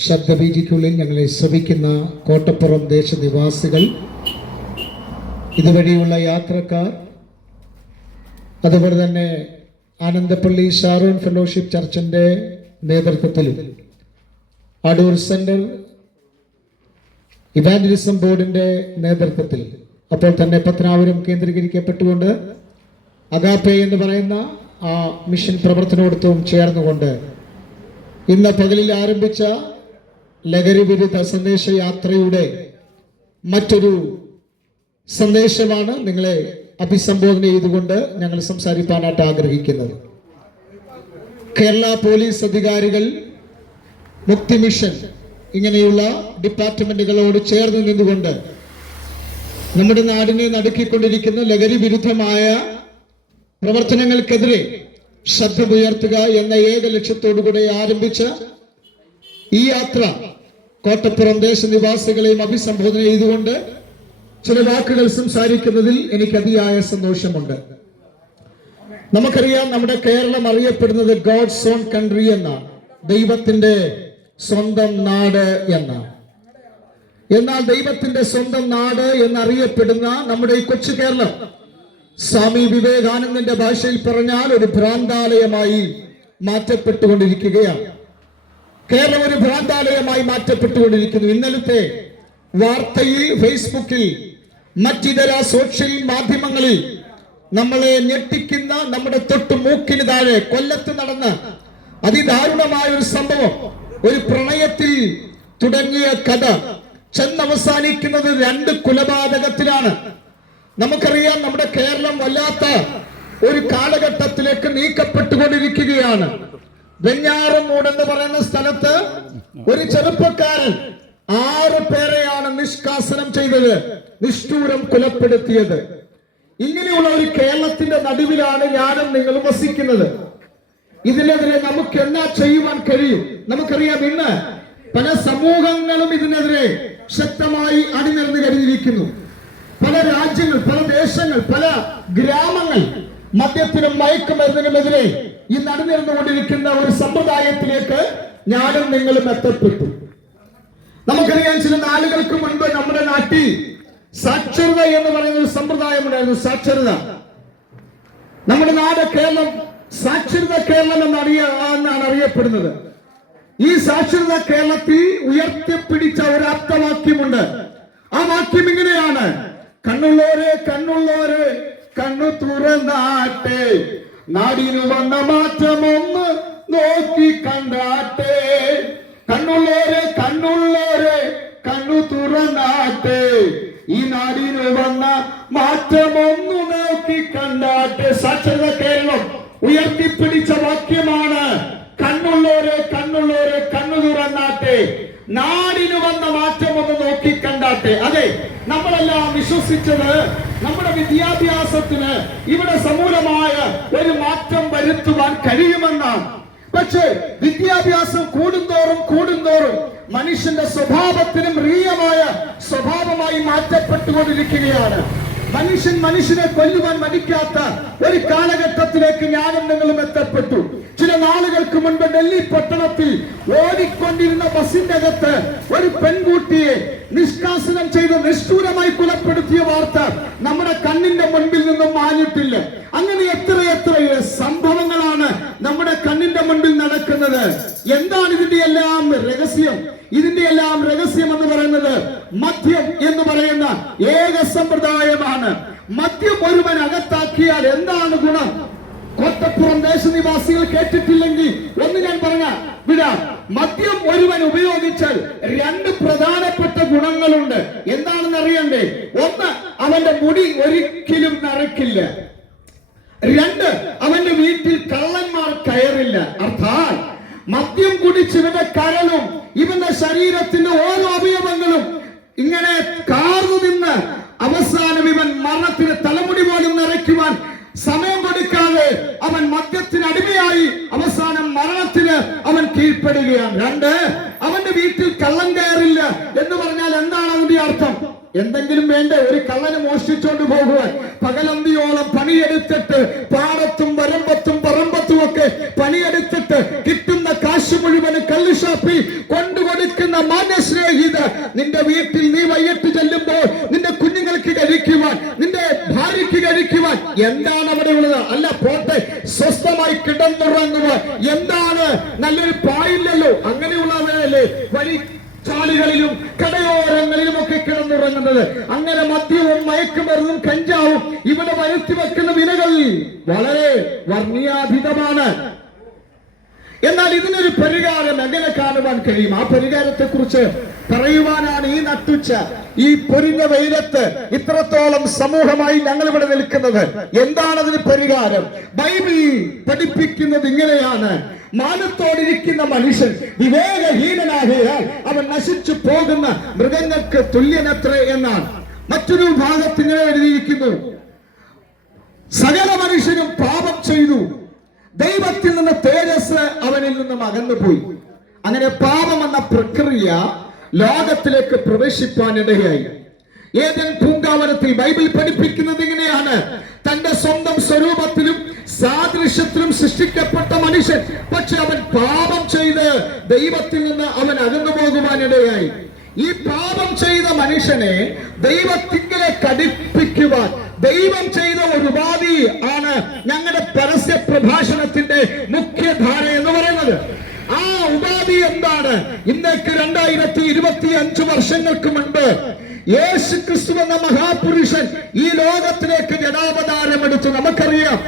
ശബ്ദബീജിക്കുള്ളിൽ ഞങ്ങളെ ശ്രവിക്കുന്ന കോട്ടപ്പുറം ദേശനിവാസികൾ ഇതുവഴിയുള്ള യാത്രക്കാർ അതുപോലെ തന്നെ ആനന്ദപ്പള്ളി ഷാറൂൺ ഫെലോഷിപ്പ് ചർച്ചിന്റെ നേതൃത്വത്തിൽ അടൂർ സെന്റർ ഇവാഞ്ചലിസം ബോർഡിന്റെ നേതൃത്വത്തിൽ അപ്പോൾ തന്നെ പത്തനാപുരം കേന്ദ്രീകരിക്കപ്പെട്ടുകൊണ്ട് അഗാപ്പെ എന്ന് പറയുന്ന ആ മിഷൻ പ്രവർത്തനോടത്തും ചേർന്നുകൊണ്ട് ഇന്ന് പകലിൽ ആരംഭിച്ച ലഹരി വിരുദ്ധ സന്ദേശ യാത്രയുടെ മറ്റൊരു സന്ദേശമാണ് നിങ്ങളെ അഭിസംബോധന ചെയ്തുകൊണ്ട് ഞങ്ങൾ സംസാരിക്കാനായിട്ട് ആഗ്രഹിക്കുന്നത്. കേരള പോലീസ് അധികാരികൾ മുക്തി മിഷൻ ഇങ്ങനെയുള്ള ഡിപ്പാർട്ട്മെന്റുകളോട് ചേർന്ന് നിന്നുകൊണ്ട് നമ്മുടെ നാടിനെ നടുക്കിക്കൊണ്ടിരിക്കുന്ന ലഹരി വിരുദ്ധമായ പ്രവർത്തനങ്ങൾക്കെതിരെ ശ്രദ്ധ ഉയർത്തുക എന്ന ഏക ലക്ഷ്യത്തോടുകൂടെ ആരംഭിച്ച ഈ യാത്ര കോട്ടപ്പുറം ദേശനിവാസികളെയും അഭിസംബോധന ചെയ്തുകൊണ്ട് ചില വാക്കുകൾ സംസാരിക്കുന്നതിൽ എനിക്ക് അതിയായ സന്തോഷമുണ്ട്. നമുക്കറിയാം നമ്മുടെ കേരളം അറിയപ്പെടുന്നത് ഗോഡ്സ് ഓൺ കൺട്രി എന്നാണ് ദൈവത്തിന്റെ സ്വന്തം നാട് എന്നാണ് എന്നാൽ ദൈവത്തിന്റെ സ്വന്തം നാട് എന്നറിയപ്പെടുന്ന നമ്മുടെ ഈ കൊച്ചു കേരളം സ്വാമി വിവേകാനന്ദന്റെ ഭാഷയിൽ പറഞ്ഞാൽ ഒരു ഭ്രാന്താലയമായി മാറ്റപ്പെട്ടുകൊണ്ടിരിക്കുകയാണ്. കേരളം ഒരു ഭ്രാന്താലയമായി മാറ്റപ്പെട്ടുകൊണ്ടിരിക്കുന്നു. ഇന്നലത്തെ വാർത്തയിൽ ഫേസ്ബുക്കിൽ മറ്റിതര സോഷ്യൽ മാധ്യമങ്ങളിൽ നമ്മളെ ഞെട്ടിക്കുന്ന നമ്മുടെ തൊട്ട് മൂക്കിന് താഴെ കൊല്ലത്ത് നടന്ന അതിദാരുണമായ ഒരു സംഭവം ഒരു പ്രണയത്തിൽ തുടങ്ങിയ കഥ ചെന്നവസാനിക്കുന്നത് രണ്ട് കുലപാതകത്തിലാണ്. നമുക്കറിയാം നമ്മുടെ കേരളം വല്ലാത്ത ഒരു കാലഘട്ടത്തിലേക്ക് നീക്കപ്പെട്ടുകൊണ്ടിരിക്കുകയാണ്. വെഞ്ഞാറമൂട് എന്ന് പറയുന്ന സ്ഥലത്ത് ഒരു ചെറുപ്പക്കാരൻ ആറ് പേരെയാണ് നിഷ്കാസനം ചെയ്തത് നിഷ്ഠൂരം കൊലപ്പെടുത്തിയത്. ഇങ്ങനെയുള്ള ഒരു കേരളത്തിന്റെ നടുവിലാണ് ഞാനും നിങ്ങളും വസിക്കുന്നത്. ഇതിനെതിരെ നമുക്ക് എന്നാ ചെയ്യുവാൻ കഴിയും? നമുക്കറിയാം ഇന്ന് പല സമൂഹങ്ങളും ഇതിനെതിരെ ശക്തമായി അണിനിരന്ന് കരുതിയിരിക്കുന്നു. പല രാജ്യങ്ങൾ പല ദേശങ്ങൾ പല ഗ്രാമങ്ങൾ മദ്യത്തിനും മയക്കുമരുന്നിനുമെതിരെ ഇന്ന് നടന്നിരുന്നുകൊണ്ടിരിക്കുന്ന ഒരു സമ്പ്രദായത്തിലേക്ക് ഞാനും നിങ്ങളും എത്തപ്പെട്ടു. നമുക്കറിയാം ചില നാളുകൾക്ക് മുൻപ് നമ്മുടെ നാട്ടിൽ സാക്ഷരത എന്ന് പറയുന്ന ഒരു സമ്പ്രദായം ഉണ്ടായിരുന്നു. സാക്ഷരത. നമ്മുടെ നാട് കേരളം സാക്ഷരത കേരളം എന്നറിയ എന്നാണ് അറിയപ്പെടുന്നത്. ഈ സാക്ഷരത കേരളത്തിൽ ഉയർത്തിപ്പിടിച്ച ഒരു അർത്ഥവാക്യമുണ്ട്. ആ വാക്യം ഇങ്ങനെയാണ്. കണ്ണുള്ളവരെ കണ്ണുള്ളവരെ കണ്ണു തുറന്നാട്ടെ നാടിനു വന്ന മാറ്റം ഒന്ന് നോക്കി കണ്ടാട്ടെ. കണ്ണുള്ളോരെ കണ്ണുള്ളോരെ കണ്ണു തുറന്നാട്ടെ. ഈ നാടിനു വന്ന മാറ്റമൊന്നു നോക്കി കണ്ടാട്ടെ. സാക്ഷരത കേരളം ഉയർത്തിപ്പിടിച്ച വാക്യമാണ് കണ്ണുള്ളോരെ കണ്ണുള്ളോരെ കണ്ണു തുറന്നാട്ടെ നാടിനു വന്ന മാറ്റം ഒന്ന് നോക്കി കണ്ടാട്ടെ അതെ നമ്മളെല്ലാം വിശ്വസിച്ചത് നമ്മുടെ വിദ്യാഭ്യാസത്തിന് ഇവിടെ സമൂലമായ ഒരു മാറ്റം വരുത്തുവാൻ കഴിയുമെന്നാണ്. പക്ഷേ വിദ്യാഭ്യാസം കൂടുന്തോറും കൂടുന്തോറും മനുഷ്യന്റെ സ്വഭാവത്തിനും റീയമായ സ്വഭാവമായി മാറ്റപ്പെട്ടുകൊണ്ടിരിക്കുകയാണ്. മനുഷ്യൻ മനുഷ്യനെ കൊല്ലുവാൻ മടിക്കാത്ത ഒരു കാലഘട്ടത്തിലേക്ക് ഞാനും നിങ്ങളും എത്തപ്പെട്ടു. ചില നാളുകൾക്ക് മുൻപ് ഡൽഹി പട്ടണത്തിൽ ഓടിക്കൊണ്ടിരുന്ന ബസിന്റെ അകത്ത് ഒരു പെൺകുട്ടിയെ നിഷ്കാസനം ചെയ്ത് നിഷ്ഠൂരമായി കൊലപ്പെടുത്തിയ വാർത്ത നമ്മുടെ കണ്ണിന്റെ മുൻപിൽ നിന്നും മാഞ്ഞിട്ടില്ല. അങ്ങനെ എത്ര എത്ര സംഭവങ്ങളാണ് നമ്മുടെ കണ്ണിന്റെ മുൻപിൽ നടക്കുന്നത്. എന്താണ് ഇതിന്റെ എല്ലാം രഹസ്യം? ഇതിന്റെ എല്ലാം രഹസ്യം എന്ന് പറയുന്നത് മദ്യം എന്ന് പറയുന്ന ഏക സമ്പ്രദായമാണ്. മദ്യം ഒരുവൻ അകത്താക്കിയാൽ എന്താണ് ഗുണം? കോട്ടപ്പുറം നിവാസികൾ കേട്ടിട്ടില്ലെങ്കിൽ ഒന്ന് ഞാൻ പറഞ്ഞ വിടാം. മദ്യം ഒരുവൻ ഉപയോഗിച്ചാൽ രണ്ട് പ്രധാനപ്പെട്ട ഗുണങ്ങളുണ്ട്. എന്താണെന്ന് അറിയണ്ടേ? ഒന്ന് അവന്റെ മുടി ഒരിക്കലും നരക്കില്ല. രണ്ട് അവന്റെ വീട്ടിൽ കള്ളന്മാർ കയറില്ല. അർത്ഥാൽ മദ്യം കുടിച്ച് ഇവന്റെ കരളും ഇവന്റെ ശരീരത്തിന്റെ ഓരോ അവയവങ്ങളും ഇങ്ങനെ കാർന്നു നിന്ന് അവസാനം ഇവൻ മരണത്തിന് തലമുടി പോലും നിറയ്ക്കുവാൻ സമയം കൊടുക്കാതെ അവൻ മദ്യത്തിന് അടിമയായി അവസാനം മരണത്തിന് അവൻ കീഴ്പ്പെടുകയാണ്. രണ്ട് അവന്റെ വീട്ടിൽ കള്ളം കയറില്ല എന്ന് പറഞ്ഞാൽ എന്താണ് അതിന്റെ അർത്ഥം? എന്തെങ്കിലും വേണ്ട? ഒരു കള്ളന് മോഷ്ടിച്ചോണ്ട് പോകുവാൻ. പകലന്തിയോളം പണിയെടുത്തിട്ട് പാടത്തും വരമ്പത്തും പറമ്പത്തും ഒക്കെ പണിയെടുത്തിട്ട് കിട്ടുന്ന കാശ് മുഴുവനും കള്ളുഷാപ്പിൽ കൊണ്ടുകൊടുക്കുന്ന മാന്യസ്നേഹിത നിന്റെ വീട്ടിൽ നീ വയ്യത്ത് ചെല്ലുമ്പോൾ നിന്റെ കുഞ്ഞുങ്ങൾക്ക് കഴിക്കുവാൻ നിന്റെ ഭാര്യയ്ക്ക് കഴിക്കുവാൻ എന്താണ് അവിടെ ഉള്ളത്? അല്ല പോട്ടെ സ്വസ്ഥമായി കിടന്നുറങ്ങുക എന്താണ്? നല്ലൊരു പായില്ലല്ലോ. അങ്ങനെയുള്ളവരല്ലേ വഴി ചാലുകളിലും കടയോരങ്ങളിലും ഒക്കെ കിടന്നുറങ്ങുന്നത്. അങ്ങനെ മദ്യവും മയക്കുമരുന്നും കഞ്ചാവും ഇവിടെ വരുത്തി വെക്കുന്ന വിലകൾ വളരെ വർണീയാതീതമാണ്. എന്നാൽ ഇതിനൊരു പരിഹാരം എങ്ങനെ കാണുവാൻ കഴിയും? ആ പരിഹാരത്തെ കുറിച്ച് പറയുവാനാണ് ഈ നട്ടുച്ച ഈ പൊരിഞ്ഞ വെയിലത്ത് ഇത്രത്തോളം സമൂഹമായി ഞങ്ങൾ ഇവിടെ നിൽക്കുന്നത്. എന്താണ് അതിന് പരിഹാരം? ബൈബിൾ പഠിപ്പിക്കുന്നത് ഇങ്ങനെയാണ്. മാനത്തോടിരിക്കുന്ന മനുഷ്യൻ വിവേകഹീനനാകയാൽ അവൻ നശിച്ചു പോകുന്ന മൃഗങ്ങൾക്ക് തുല്യനത്ര എന്നാണ്. മറ്റൊരു ഭാഗത്ത് ഇങ്ങനെ എഴുതിയിരിക്കുന്നു. സകല മനുഷ്യനും പാപം ചെയ്തു. ദൈവത്തിൽ നിന്ന് തേജസ് അവനിൽ നിന്നും അകന്നുപോയി. അങ്ങനെ പാപം എന്ന പ്രക്രിയ ലോകത്തിലേക്ക് പ്രവേശിപ്പാൻ ഇടയായി. ഏതൻ പൂങ്കാവനത്തിൽ ബൈബിൾ പഠിപ്പിക്കുന്നത് ഇങ്ങനെയാണ്. തന്റെ സ്വന്തം സ്വരൂപത്തിലും സാദൃശ്യത്തിലും സൃഷ്ടിക്കപ്പെട്ട മനുഷ്യൻ. പക്ഷെ അവൻ പാപം ചെയ്ത് ദൈവത്തിൽ നിന്ന് അവൻ അകന്നു പോകുവാനിടയായി ഈ പാപം ചെയ്ത മനുഷ്യനെ ദൈവത്തിങ്കിലെ കടിപ്പിക്കുവാൻ ദൈവം ചെയ്ത ഒരു ഉപാധി ആണ് ഞങ്ങളുടെ പരസ്യ പ്രഭാഷണത്തിന്റെ മുഖ്യധാര എന്ന് പറയുന്നത്. ആ ഉപാധി എന്താണ്? ഇന്നേക്ക് രണ്ടായിരത്തി ഇരുപത്തി അഞ്ച് വർഷങ്ങൾക്ക് മുൻപ് യേശു ക്രിസ്തു എന്ന മഹാപുരുഷൻ ഈ ലോകത്തിലേക്ക് ജനാവതാരം എടുത്തു. നമുക്കറിയാം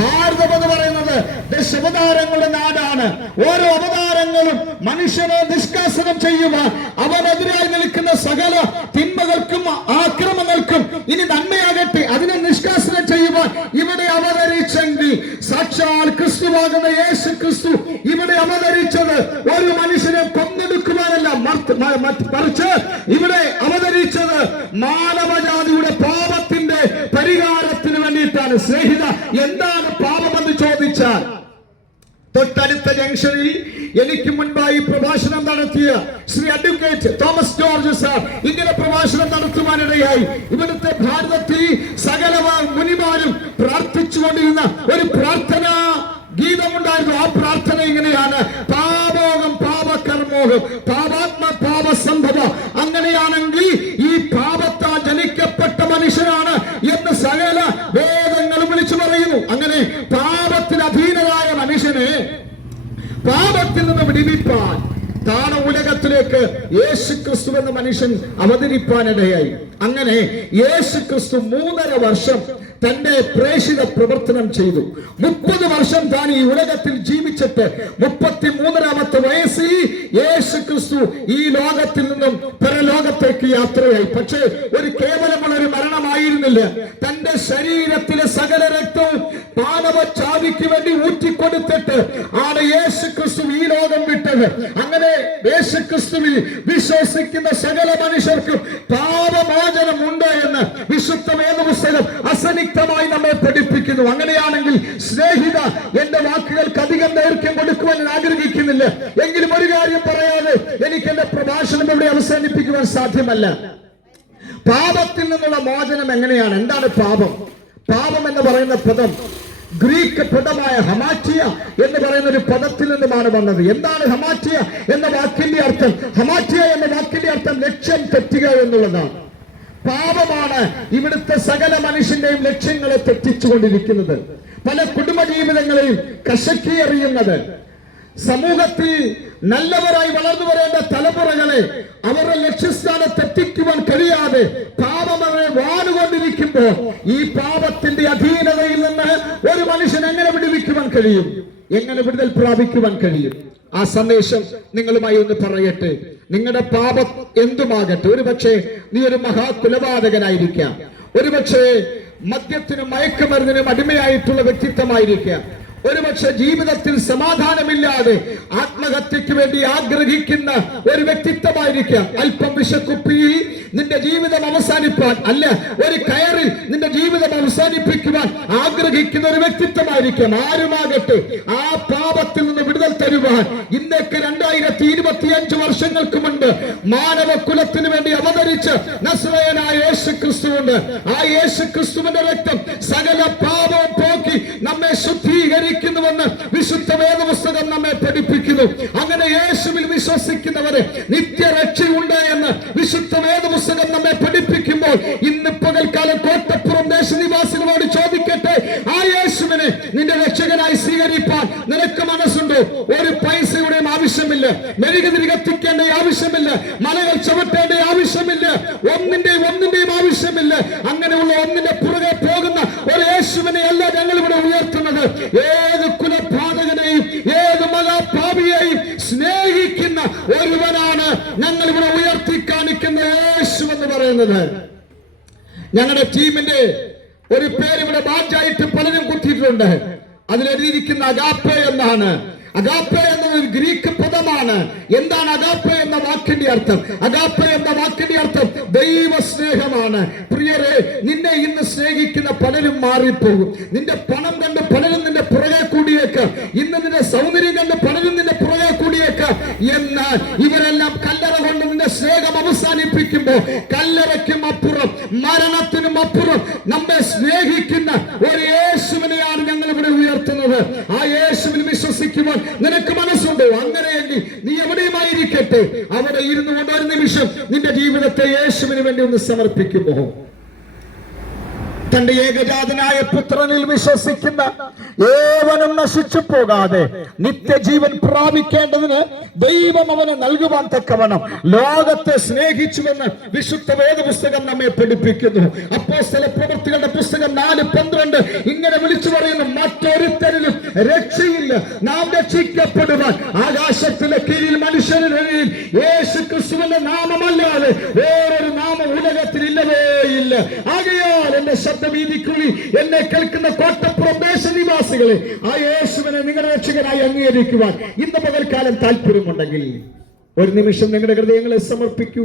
ഭാരതം എന്ന് പറയുന്നത് ദശവതാരങ്ങളുടെ നാടാണ്. ഓരോ അവതാരങ്ങളും മനുഷ്യനെ നിഷ്കാസനം ചെയ്യുവാൻ അവനെതിരായി നിൽക്കുന്ന സകല തിന്മകൾക്കും ആക്രമങ്ങൾക്കും ഇനി നന്മയാകട്ടെ. അതിനെ നിഷ്കാസനം ചെയ്യുവാൻ ഇവിടെ അവതരിച്ചെങ്കിൽ സാക്ഷാൽ ക്രിസ്തുവാകുന്ന യേശു ക്രിസ്തു ഇവിടെ അവതരിച്ചത് ഒരു മനുഷ്യനെ കൊന്നെടുക്കുവാനല്ല മറിച്ച് ഇവിടെ അവതരിച്ചത് മാനവജാതിയുടെ പാപത്തിന്റെ പരിഹാരത്തിന് വേണ്ടിയിട്ടാണ്. സ്നേഹിത എന്താണ് പാപമെന്ന് ചോദിച്ചാൽ തൊട്ടടുത്ത ജംഗ്ഷനിൽ എനിക്ക് മുൻപായി പ്രഭാഷണം നടത്തിയ Shri advocate Thomas George sir ഇങ്ങനെ പ്രഭാഷണം നടത്തുവാനിടയായി. ഇവിടുത്തെ ഭാരതത്തിൽ സകല മുനിമാരും പ്രാർത്ഥിച്ചുകൊണ്ടിരുന്ന ഒരു പ്രാർത്ഥന ഗീതമുണ്ടായിരുന്നു. ആ പ്രാർത്ഥന ഇങ്ങനെയാണ്. പാപോകം പാപകർമ്മോകം പാപാത്മ പാപസംഭവ. അങ്ങനെയാണെങ്കിൽ ഈ പാപത്താൽ ജനിക്കപ്പെട്ട മനുഷ്യനാണ് എന്ന് സകല വേദങ്ങൾ വിളിച്ചു പറയുന്നു. അങ്ങനെ പാപത്തിന് അധീനരായ മനുഷ്യനെ പാപത്തിൽ നിന്ന് വിടിവിപ്പാൻ താണ ഉലകത്തിലേക്ക് യേശു ക്രിസ്തു എന്ന മനുഷ്യൻ അവതരിപ്പാനിടയായി. അങ്ങനെ യേശു ക്രിസ്തു മൂന്നര വർഷം തന്റെ പ്രേഷിത പ്രവർത്തനം ചെയ്തു. മുപ്പത് വർഷം താൻ ഈ ഉലകത്തിൽ ജീവിച്ചിട്ട് മുപ്പത്തി മൂന്നരാമത്തെ വയസ്സിൽ യേശു ക്രിസ്തു ഈ ലോകത്തിൽ നിന്നും പരലോകത്തേക്ക് യാത്രയായി. പക്ഷേ ഒരു കേവലമുള്ള ഒരു മരണമായിരുന്നില്ല. തന്റെ ശരീരത്തിലെ സകല രക്തവും പാനവ ചാവിക്ക് വേണ്ടി ഊറ്റിക്കൊടുത്തിട്ട് ആണ് യേശു ക്രിസ്തു ഈ ലോകം വിട്ടത്. അങ്ങനെ യേശു ക്രിസ്തുവിൽ വിശ്വസിക്കുന്ന സകല മനുഷ്യർക്കും പാപമോചനം ഉണ്ട് എന്ന് വിശുദ്ധ വേദപുസ്തകം അസന്നിഗ്ധമായി നമ്മെ പഠിപ്പിക്കുന്നു. അങ്ങനെയാണെങ്കിൽ സ്നേഹിത എന്റെ വാക്കുകൾക്ക് അധികം ദൈർഘ്യം കൊടുക്കുവാൻ ഞാൻ ആഗ്രഹിക്കുന്നില്ല. എങ്കിലും ഒരു കാര്യം പറയാതെ എനിക്ക് എന്റെ പ്രഭാഷണം ഇവിടെ അവസാനിപ്പിക്കുവാൻ സാധ്യമല്ല. പാപത്തിൽ നിന്നുള്ള മോചനം എങ്ങനെയാണ്? എന്താണ് പാപം? പാപം എന്ന് പറയുന്ന പദം ഗ്രീക്ക് പദമായ ഹമാറ്റിയ എന്ന് പറയുന്ന ഒരു പദത്തിൽ നിന്നുമാണ് വന്നത്. എന്താണ് ഹമാറ്റിയ എന്ന വാക്കിന്റെ അർത്ഥം? ഹമാറ്റിയ എന്ന വാക്കിന്റെ അർത്ഥം ലക്ഷ്യം തെറ്റുക എന്നുള്ളതാണ്. പാപമാണ് ഇവിടുത്തെ സകല മനുഷ്യന്റെയും ലക്ഷ്യങ്ങളെ തെറ്റിച്ചുകൊണ്ടിരിക്കുന്നത്. പല കുടുംബ ജീവിതങ്ങളെയും കശക്കി എറിയുന്നത് സമൂഹത്തിൽ നല്ലവരായി വളർന്നു വരേണ്ട തലമുറകളെ അവരുടെ ലക്ഷ്യസ്ഥാനം തെറ്റിക്കുവാൻ കഴിയാതെ പാപം അവരെ ഈ പാപത്തിന്റെ അധീനതയിൽ നിന്ന് ഒരു മനുഷ്യൻ എങ്ങനെ വിടുവിക്കുവാൻ കഴിയും? എങ്ങനെ വിടുതൽ പ്രാപിക്കുവാൻ കഴിയും? ആ സന്ദേശം നിങ്ങളുമായി ഒന്ന് പറയട്ടെ. നിങ്ങളുടെ പാപം എന്തുമാകട്ടെ? ഒരു പക്ഷേ നീ ഒരു മഹാകുലപാതകനായിരിക്കാം. ഒരുപക്ഷെ മദ്യത്തിനും മയക്കുമരുന്നിനും അടിമയായിട്ടുള്ള വ്യക്തിത്വമായിരിക്കാം. ഒരുപക്ഷെ ജീവിതത്തിൽ സമാധാനമില്ലാതെ ആത്മഹത്യക്ക് വേണ്ടി ആഗ്രഹിക്കുന്ന ഒരു വ്യക്തിത്വമായിരിക്കാം. അല്പം വിഷക്കുപ്പിയിൽ നിന്റെ ജീവിതം അവസാനിപ്പാൻ അല്ല ഒരു കയറിൽ നിന്റെ ജീവിതം അവസാനിപ്പിക്കുവാൻ ആഗ്രഹിക്കുന്ന ഒരു വ്യക്തിത്വമായിരിക്കാം. ആരുമാകട്ടെ ആ പാപത്തിൽ നിന്ന് വിടുതൽ തരുവാൻ ഇന്നേക്ക് രണ്ടായിരത്തി ഇരുപത്തി അഞ്ച് വർഷങ്ങൾക്ക് മുൻപ് മാനവ കുലത്തിന് വേണ്ടി അവതരിച്ച് നസ്രയനായ യേശു ക്രിസ്തുവുണ്ട് ആ യേശു ക്രിസ്തുവിന്റെ രക്തം സകല പാപവും പോക്കി നമ്മെ ശുദ്ധീകരിക്കുന്നുവെന്ന് വിശുദ്ധ വേദപുസ്തകം നമ്മെ പഠിപ്പിക്കുന്നു. അങ്ങനെ യേശുവിൽ വിശ്വസിക്കുന്നവരെ നിത്യരക്ഷയുണ്ട് എന്ന് വിശുദ്ധ വേദപുസ്തകം നമ്മെ പഠിപ്പിക്കുമ്പോൾ ഇന്ന് പകൽക്കാലം കോട്ടപ്പുറം ദേശനിവാസികളോട് ചോദിക്കട്ടെ ആ യേശുവിനെ നിന്റെ രക്ഷകനായി സ്വീകരിപ്പാൻ നിനക്ക് മനസ്സുണ്ടോ? ഒരു പൈസയുടെയും ആവശ്യമില്ല മെഴുകുതിരി കത്തിക്കേണ്ട ആവശ്യമില്ല മലകൾ ചവിട്ടേണ്ട ആവശ്യമില്ല ഒന്നിന്റെയും ഒന്നിന്റെയും ആവശ്യമില്ല അങ്ങനെയുള്ള ഒന്നിന്റെ പുറകെ പോകുന്ന ഒരു യേശുവിനെ അല്ല ഞങ്ങൾ ഉയർത്തുന്നത് ഏത് കുലപാതകനെയും ഏത് മഹാപാപിയെയും സ്നേഹിക്കുന്ന ഒരുവനാണ് ഞങ്ങൾ ഇവിടെ ഉയർത്തി കാണിക്കുന്ന യേശു എന്ന് പറയുന്നത്. ഞങ്ങളുടെ ടീമിന്റെ ഒരു പേര് ഇവിടെ ബാറ്റായിട്ട് പലരും കുത്തിയിട്ടുണ്ട്. അതിലെഴുതിയിരിക്കുന്ന അഗാപ്പ എന്നാണ്. അഗാപ്പെ എന്ന ഒരു ഗ്രീക്ക് പദമാണ്. എന്താണ് അഗാപ്പ എന്ന വാക്കിന്റെ അർത്ഥം? അഗാപ്പ എന്ന വാക്കിന്റെ അർത്ഥം ദൈവ സ്നേഹമാണ് പ്രിയരെ നിന്നെ ഇന്ന് സ്നേഹിക്കുന്ന പലരും മാറിപ്പോകും. നിന്റെ പണം കണ്ട് പലരും നിന്റെ പുറകെ കൂടിയേക്ക്. ഇന്ന് നിന്റെ സൗന്ദര്യം കണ്ട് പലരും നിന്റെ പുറകെ കൂടിയേക്ക്. എന്നാൽ ഇവരെല്ലാം കല്ലറ കൊണ്ട് നിന്റെ സ്നേഹം അവസാനിപ്പിക്കുമ്പോൾ കല്ലറയ്ക്കും അപ്പുറം മരണത്തിനും അപ്പുറം നമ്മെ സ്നേഹിക്കുന്ന ഒരു യേശുവിനെയാണ് ഞങ്ങൾ ഇവിടെ ഉയർത്തുന്നത്. ആ യേശുവിൽ വിശ്വസിക്കുവാൻ നിനക്ക് മനസ്സുണ്ടോ. അങ്ങനെയെങ്കിൽ നീ എവിടെയുമായിരിക്കട്ടെ? അവിടെ ഇരുന്നു കൊണ്ട് ഒരു നിമിഷം നിന്റെ ജീവിതത്തെ യേശുവിന് വേണ്ടി ഒന്ന് സമർപ്പിക്കുമോ? തന്റെ ഏകജാതനായ പുത്രനിൽ വിശ്വസിക്കുന്ന ഏവനും നശിച്ചു പോകാതെ നിത്യജീവൻ പ്രാപിക്കേണ്ടതിന് ദൈവം അവന് നൽകുവാൻ തക്കവണ്ണം ലോകത്തെ സ്നേഹിച്ചുവെന്ന് വിശുദ്ധ വേദപുസ്തകം നമ്മെ പഠിപ്പിക്കുന്നു. അപ്പോ സ്ഥല പ്രവൃത്തികളുടെ പുസ്തകം നാല് പന്ത്രണ്ട് ഇങ്ങനെ വിളിച്ചു പറയുന്നു മറ്റൊരുത്തരിലും രക്ഷയില്ല. നാം രക്ഷിക്കപ്പെടുവാൻ ആകാശത്തിലെ കീഴിൽ മനുഷ്യരുടെ യേശു ക്രിസ്തുവിന്റെ നാമമല്ലാതെ വേറൊരു നാമം ഉലകത്തിൽ ഇല്ലവേ ഇല്ല. ആകയാൽ എന്റെ ശബ്ദവീതിക്കുള്ളിൽ എന്നെ കേൾക്കുന്ന കോട്ടപ്പുറം നിവാസികളെ ആ യേശുവിനെ നിങ്ങളുടെ രക്ഷകനായി അംഗീകരിക്കുവാൻ ഇന്ന് പകൽക്കാലം താല്പര്യമുണ്ടെങ്കിൽ ഒരു നിമിഷം നിങ്ങളുടെ ഹൃദയങ്ങളെ സമർപ്പിക്കൂ.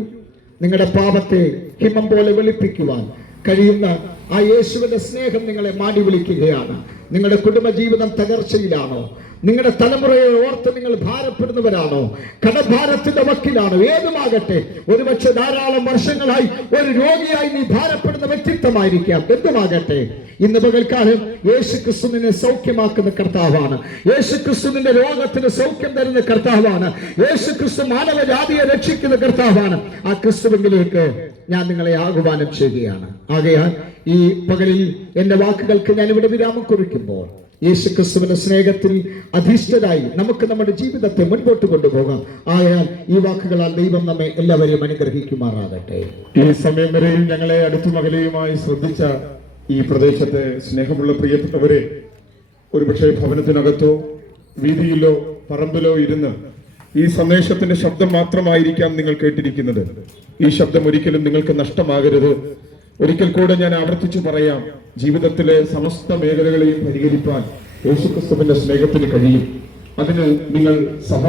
നിങ്ങളുടെ പാപത്തെ ഹിമം പോലെ വെളുപ്പിക്കുവാൻ കഴിയുന്ന ആ യേശുവിന്റെ സ്നേഹം നിങ്ങളെ മാടി വിളിക്കുകയാണ്. നിങ്ങളുടെ കുടുംബജീവിതം തകർച്ചയിലാണോ? നിങ്ങളുടെ തലമുറയെ ഓർത്ത് നിങ്ങൾ ഭാരപ്പെടുന്നവരാണോ? കടഭാരത്തിന്റെ വക്കിലാണോ? ഏതുമാകട്ടെ ഒരുപക്ഷെ ധാരാളം വർഷങ്ങളായി ഒരു രോഗിയായി നീ ഭാരപ്പെടുന്ന വ്യക്തിത്വമായിരിക്കാം. എന്തുമാകട്ടെ ഇന്ന് പകൽക്കാലം യേശു ക്രിസ്തുവിനെ സൗഖ്യമാക്കുന്ന കർത്താവാണ്. യേശു ക്രിസ്തുവിന്റെ രോഗത്തിന് സൗഖ്യം തരുന്ന കർത്താവാണ്. യേശു ക്രിസ്തു മാനവജാതിയെ രക്ഷിക്കുന്ന കർത്താവാണ്. ആ ക്രിസ്തുവിലേക്ക് ഞാൻ നിങ്ങളെ ആഹ്വാനം ചെയ്യുകയാണ്. ആകയാൽ ഈ പകലിൽ എന്റെ വാക്കുകൾക്ക് ഞാൻ ഇവിടെ വിരാമം കുറിക്കുമ്പോൾ യേശു ക്രിസ്തുവിന്റെ സ്നേഹത്തിൽ അധിഷ്ഠരായി നമുക്ക് നമ്മുടെ ജീവിതത്തെ മുൻപോട്ട് കൊണ്ടുപോകാം. ആയാൽ ഈ വാക്കുകളാൽ ദൈവം നമ്മെ എല്ലാവരെയും അനുഗ്രഹിക്കുമാറാകട്ടെ. ഈ സമയം വരെയും ഞങ്ങളെ അടുത്തു മകലെയുമായി ശ്രദ്ധിച്ച ഈ പ്രദേശത്തെ സ്നേഹമുള്ള പ്രിയപ്പെട്ടവരെ ഒരുപക്ഷെ ഭവനത്തിനകത്തോ വീതിയിലോ പറമ്പിലോ ഇരുന്ന് ഈ സന്ദേശത്തിന്റെ ശബ്ദം മാത്രമായിരിക്കാം നിങ്ങൾ കേട്ടിരിക്കുന്നത്. ഈ ശബ്ദം ഒരിക്കലും നിങ്ങൾക്ക് നഷ്ടമാകരുത്. ഒരിക്കൽ കൂടെ ഞാൻ ആവർത്തിച്ചു പറയാം ജീവിതത്തിലെ സമസ്ത മേഖലകളെയും പരിഹരിപ്പാൻ യേശുക്രിസ്തുവിന്റെ സ്നേഹത്തിന് കഴിയും. അതിന് നിങ്ങൾ സഹ